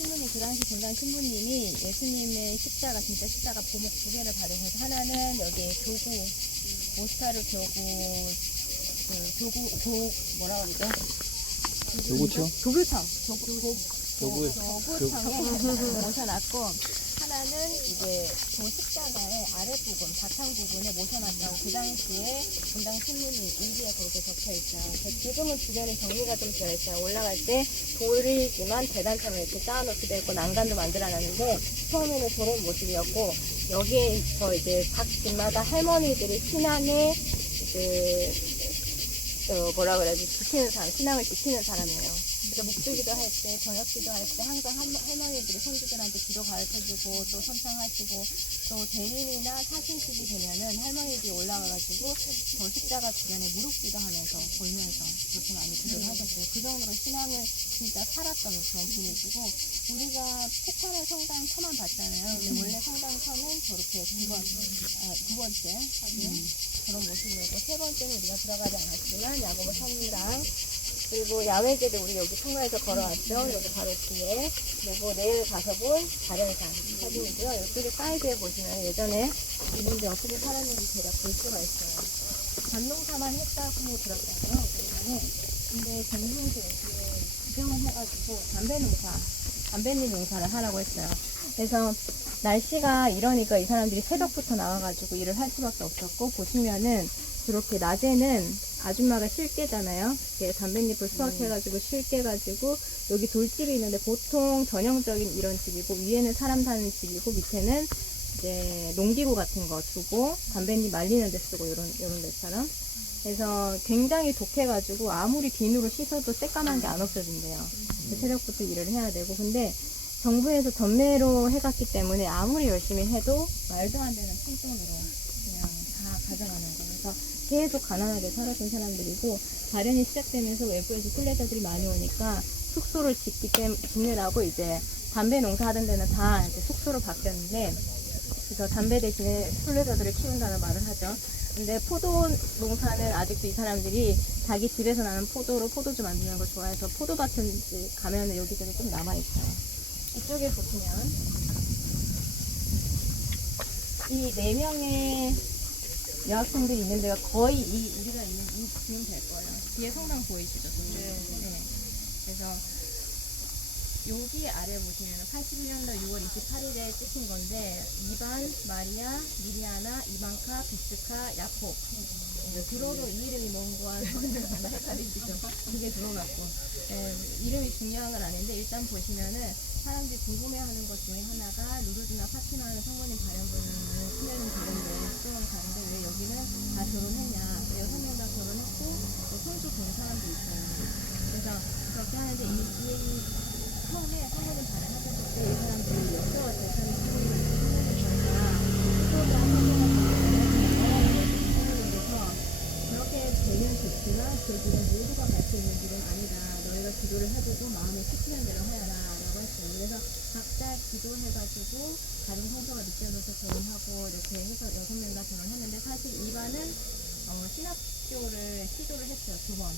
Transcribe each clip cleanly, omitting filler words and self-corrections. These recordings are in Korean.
신부님, 그 당시 본당 신부님이 예수님의 십자가, 진짜 십자가 보목 두 개를 받으셔서 하나는 여기 교구, 오스타르 교구, 뭐라 그러죠? 요거죠? 도교청. 요거 도교청에 모셔놨고, 하나는 이제 그 십자가의 아랫부분, 바탕 부분에 모셔놨다고 그 당시에 본당 신문이 일기에 그렇게 적혀있어요. 지금은 주변에 정리가 좀 되어 있어요. 올라갈 때 돌이지만 대단처럼 이렇게 쌓아놓기도 했고 난간도 만들어놨는데 처음에는 저런 모습이었고, 여기에서 이제 각 집마다 할머니들이 신앙에 뭐라 그래야지, 지키는 사람, 신앙을 지키는 사람이에요. 그래서 목주기도 할 때, 저녁기도 할 때 항상 할머니들이 손주들한테 기도 가르쳐주고 또 선창하시고, 또 대림이나 사신식이 되면은 할머니들이 올라가가지고 저 십자가 주변에 무릎기도 하면서 돌면서 그렇게 많이 기도를 하셨어요. 그 정도로 신앙을 진짜 살았던 그런 분이시고, 우리가 폭탄의 성당 터만 봤잖아요. 근데 원래 성당 터는 저렇게 두 번째 사진 그런 모습이었고, 세 번째는 우리가 들어가지 않았지만 야고보 성당, 그리고 야외제도 우리 여기 통과해서 걸어왔죠. 여기 바로 뒤에. 그리고 내일 가서 볼 다른산 사진이고요. 이쪽에 사이드에 보시면 예전에 이분들이 어떻게 살았는지 대략 볼 수가 있어요. 밭농사만 했다고 들었잖아요. 그러면은. 근데 정부에서 여기에 규정을 해가지고 담배잎 농사를 하라고 했어요. 그래서 날씨가 이러니까 이 사람들이 새벽부터 나와가지고 일을 할 수밖에 없었고, 보시면은 그렇게 낮에는 아줌마가 실깨잖아요. 담뱃잎을 수확해가지고 실깨가지고 여기 돌집이 있는데 보통 전형적인 이런 집이고, 위에는 사람 사는 집이고 밑에는 이제 농기구 같은 거 두고 담뱃잎 말리는 데 쓰고 요런 데처럼. 그래서 굉장히 독해가지고 아무리 비누로 씻어도 새까만 게 안 없어진대요. 새벽부터 일을 해야 되고, 근데 정부에서 전매로 해갔기 때문에 아무리 열심히 해도 말도 안 되는 푼돈으로 그냥 다 가져가는 거예요. 그래서 계속 가난하게 살았던 사람들이고, 발연이 시작되면서 외부에서 순례자들이 많이 오니까 숙소를 짓느라고 이제 담배 농사하던 데는 다 이제 숙소로 바뀌었는데, 그래서 담배 대신에 순례자들을 키운다는 말을 하죠. 근데 포도 농사는 아직도 이 사람들이 자기 집에서 나는 포도로 포도주 만드는 걸 좋아해서 포도밭은 가면은 여기저기 좀 남아있어요. 이쪽에 보시면 이 4명의 여학생들이 있는 데가 거의 우리가 있는 이 지금 될 거예요. 뒤에 성당 보이시죠? 네. 그래서 여기 아래 보시면 81년도 6월 28일에 찍힌 건데, 이반, 마리아, 미리아나, 이방카, 비스카, 야콥. 들어도 이 이름이 뭔가 하나 헷갈리시죠? 그게 들어갔고. 이름이 중요한 건 아닌데, 일단 보시면은 사람들이 궁금해하는 것 중에 하나가 루르드나 파티마는 성모님 발현부는 수녀님 되는데 수정은 다른데 왜 여기는 다 결혼했냐. 6명 다 결혼했고 또 손주 본 사람도 있어요. 그래서 그렇게 하는데 이 처음에 성모님 발현하셨을 때 이 사람들이 여쭤봤어요. 저는 성모님 저희가 수도자 성모님께서 그렇게 되면 좋지만 그 길은 모두가 갈 수 있는 길은 아니다. 너희가 기도를 해보고 마음에 시키는 대로 하여라 라고 했어요. 그래서 각자 기도해가지고 다른 성서가 느껴져서 결혼하고 이렇게 해서 6명 다 결혼했는데, 사실 이반은 신학교를 시도를 했어요. 2번.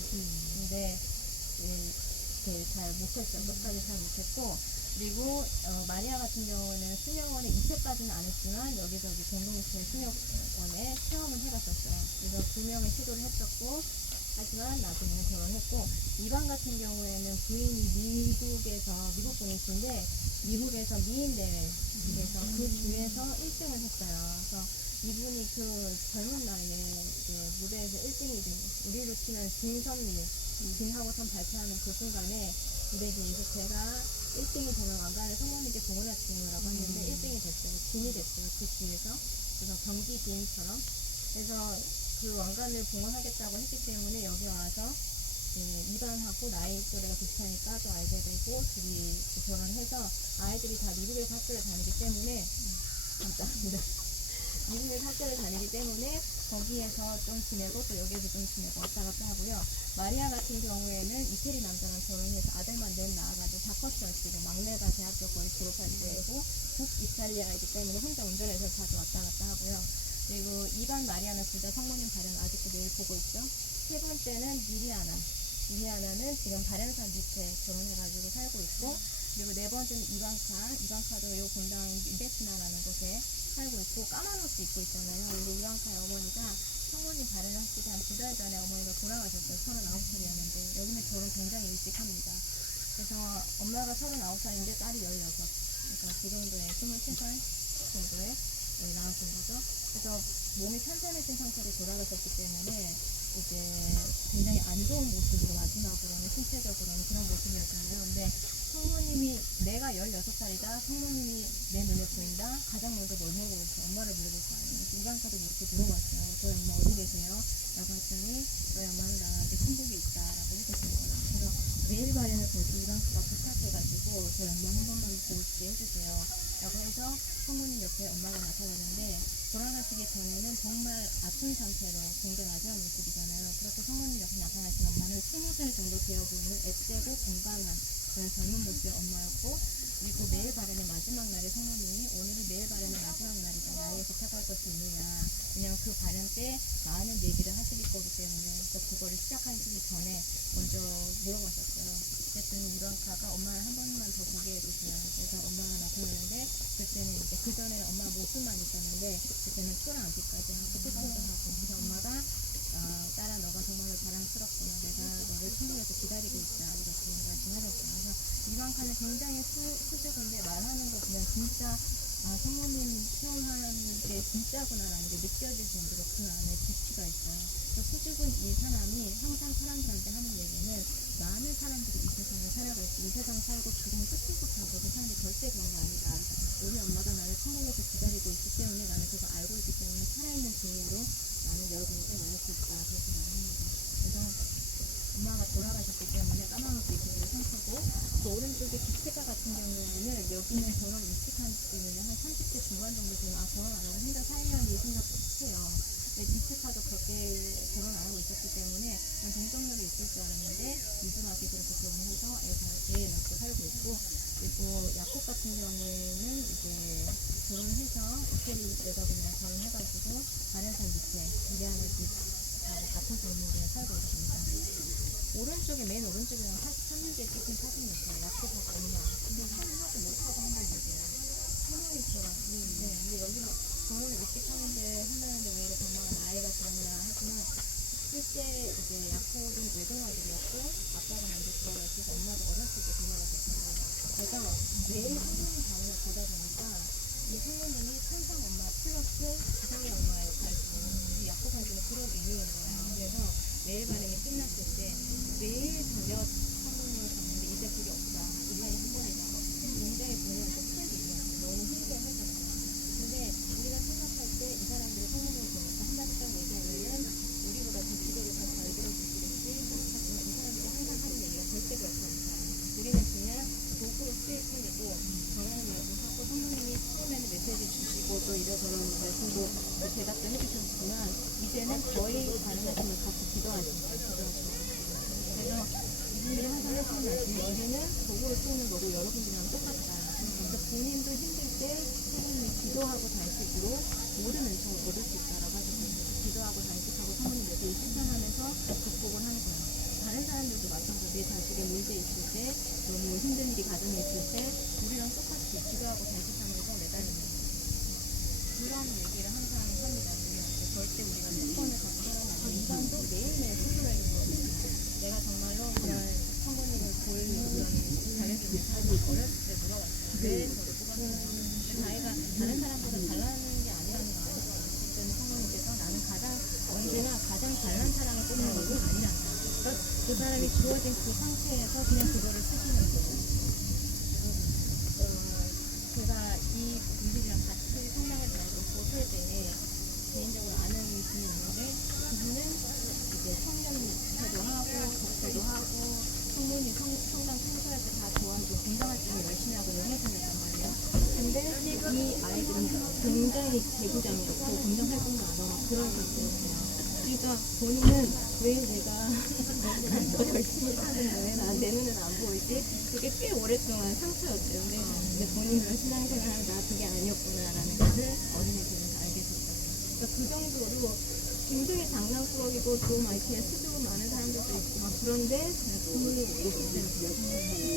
근데 잘 못했어요. 끝까지 잘 못했고, 그리고 마리아 같은 경우는 수녀원에 입회까지는 안 했지만 여기저기 공동체 수녀원에 체험을 해봤었어요. 그래서 2명의 시도를 했었고, 하지만 나중에는 결혼했고, 이반 같은 경우에는 부인이 미국 분이신데 미국에서 미인 대회에서 그 주에서 1등을 했어요. 그래서 이분이 그 젊은 나이에 이제 무대에서 1등이 된, 우리로 치면 진하고선 발표하는 그 순간에 무대진 이수태가 1등이 되는 왕관을 성모님께 봉헌하시라고 했는데 1등이 됐어요. 진이 됐어요. 그 주에서. 그래서 경기 지인처럼. 그래서 그 왕관을 봉헌하겠다고 했기 때문에 여기 와서 이반하고 나이 또래가 비슷하니까 또 알게 되고 둘이 결혼해서 아이들이 다 미국에서 학교를 다니기 때문에 감사합니다. 미국에서 학교를 다니기 때문에 거기에서 좀 지내고 또 여기에서 좀 지내고 왔다 갔다 하고요. 마리아 같은 경우에는 이태리 남자랑 결혼해서 아들만 넷 낳아가지고 다 컸어요. 지금 막내가 대학교 거의 졸업할 때이고 북이탈리아이기 때문에 혼자 운전해서 자주 왔다 갔다 하고요. 그리고 이반 마리아나 둘 다 성모님 발현 아직도 매일 보고 있죠. 세 번째는 미리아나는 지금 발현산 밑에 결혼해가지고 살고 있고, 그리고 네 번째는 이방카도 요 본당 이베트나라는 곳에 살고 있고 까만 옷도 입고 있잖아요. 근데 이방카의 어머니가 성모님 발현하시기 한 2달 전에 어머니가 돌아가셨어요. 39살이었는데 여기는 결혼 굉장히 일찍 합니다. 그래서 엄마가 39살인데 딸이 16. 그러니까 그 정도에 23살 정도에 나왔던 거죠. 그래서 몸이 편찮으신 상태로 돌아가셨기 때문에 이제 굉장히 안 좋은 모습으로 마지막으로는 신체적으로는 그런 모습이었잖아요. 근데 성모님이 내가 16살이다. 성모님이 내 눈에 보인다. 가장 먼저 뭘 물어보겠어? 엄마를 물어볼 거 아니에요. 이방카도 이렇게 물어봤어요. 저희 엄마 어디 계세요? 라고 했더니 저희 엄마는 나한테 천국에 있다 라고 해주신 거예요. 그래서 매일 발현을 볼 때 이방카가 부탁해가지고 저희 엄마 한 번만 볼게 해주세요 라고 해서 성모님 옆에 엄마가 나타나는데 돌아가시기 전에는 정말 아픈 상태로 굉장히 마지막 모습이잖아요. 그렇게 성모님 옆에 나타나신 엄마는 20살 정도 되어 보이는 앱되고 건강한 그런 젊은 모습의 엄마였고, 그리고 매일 바르는 마지막 날에 성모님이 오늘이 매일 바르는 마지막 날이다. 나에게 부탁할 것이 있느냐. 왜냐면 그 발현 때 많은 얘기를 하실 거기 때문에 그래서 그거를 시작하시기 전에 먼저 물어보셨어요. 그랬더니 이방카가 엄마를 한 번만 더 보게 해주세요. 그래서 엄마가 나타나는데 그때는 이제 그전에는 엄마 모습만 있었는데 그때는 초랑안기까지 하고 태권도 하고 그래서 엄마가 딸아 너가 정말로 자랑스럽구나. 내가 너를 천국에서 기다리고 있다. 이렇게 말씀하셨어요. 그래서 이방카는 굉장히 수줍은데 말하는 거 보면 진짜 성모님 시험하는 게 진짜구나라는 게 느껴질 정도로 그 안에 깊이가 있어요. 그래서 수줍은 이 사람이 항상 사람들한테 하는 얘기는 많은 사람들이 이 세상을 살아갈 때 이 세상 살고 죽으면 끝일 것하고 그 사람이 절대 그런 거 아니다. 우리 엄마가 나를 천국에서 기다리고 있기 때문에 나는 그거 알고 있기 때문에 살아있는 증인으로 나는 여러분에게 말할 수 있다. 그렇게 말합니다. 그래서 엄마가 돌아가셨기 때문에 까만 옷도 입고 상처고 그 오른쪽에 기체가 같은 경우에는 여기는 결혼 일찍한 때문에 한 30대 중반 정도 되면 결혼 안 하고 혼자 살려니 생각해요. 디체카도 그렇게 결혼 안 하고 있었기 때문에 동성녀로 있을 줄 알았는데 유준하게 그렇게 결혼해서 애 낳고 살고 있고, 그리고 야콥 같은 경우에는 이제 결혼해서 이태리 여자분이랑 결혼해가지고 바렌산 밑에 미리아나 집하고 같은 건물에 살고 있습니다. 오른쪽에 맨 오른쪽이랑 43년째 찍힌 사진이 있어요. 야콥하고 엄마. 근데 사진하고 못하고 한번 보세요. 할머니처럼. 네. 근데 여기는 결혼을 일찍 하는데 한다는데 왜 이렇게 엄마가 나이가 들었냐 하지만 실제 이제 야콥은 외동아들이었고 아빠가 먼저 돌아가시고 엄마도 어렸을 때 돌아가셨어요. 그래서 매일 성모님 반응을 보다 보니까 이 성모님이 천상 엄마 플러스 지상의 엄마 역할을 이 야콥한테는 그런 의미인 거예요. 그래서 매일 반응이 끝났을 때 매일 저녁 성모님을 봤는데 이제 그게 없다. 1년에 한 번이다. 굉장히 본인한테 큰 일이야. 너무 힘들어했었어요. 근데 우리가 생각할 때 이 사람들이 성모님을 보니까 한마디딱 얘기하면은 우리보다 더 기도를 더 잘 들어주시겠지 생각하지만 이 사람들이 항상 하는 얘기가 절대 그렇지 않다. 우리는 그냥 도구로 쓰일 뿐이고 전하는 말씀 하고 성모님이 처음에는 메시지 주시고 또 이러저런 말씀도 대답도 해주셨지만 이제는 거의 가능하시면 같이 기도하시는 거예요. 그래서 이분들이 항상 하시는 말씀이 우리는 도구를 쓰는 거고 여러분들이랑 똑같다. 그래서 본인도 힘들 때 성모님이 기도하고 단식으로 모든 은총을 얻을 수 있다라고 하셨거든요. 기도하고 단식하고 성모님 메시지 실천하면서 극복을 하는 거예요. 다른 사람들도 마찬가지로 내 자식의 문제 있을 때 너무 힘든 일이 가정에 있을 때 우리랑 똑같이 기도하고 단식하면서 매달리는 거예요. 그런 얘기를 항상 합니다. 우리한테 절대 우리가 특권을 갖고 살아나고 인간도 매일매일 스스로에게 물어봅니다. 내가 정말로 그런 성모님을 볼 그런 자격이 있는 사람이 어렸을 때 물어봤어요. 왜 저를 뽑았어요? 자기가 다른 사람보다 잘나는 게 아니라는 거 알았어요. 그때는 성모님께서 나는 언제나 가장 잘난 사람을 뽑는 것은 아니란다. 그 사람이 주어진 그 상태에서 그냥 그거를 쓰시는 거예요. 제가 이 분들이랑 같이 성장을 다니고 세대에 개인적으로 아는 분이 있는데 그분은 이제 청년회도 하고 독서도 하고 성모님 성당 청소할 때 다 도와주고 건강활동을 열심히 하고 영예생겼단 말이에요. 근데 이 아이들은 굉장히 개구장이었고 건강활동도 안 하고 그런 상태였어요. 그러니까 본인은 왜 내가 더 열심히 사는 거에 내 눈에는 안 보이지? 그게 꽤 오랫동안 상처였대요. 근데 본인은 신앙생활 나 그게 아니었구나라는 것을 어른이 되면서 알게 됐어요. 그러니까 그 정도로 굉장히 장난꾸러기고 좀 이렇게 수줍음 많은 사람들도 있고 막 그런데 그 모습대로 보여주는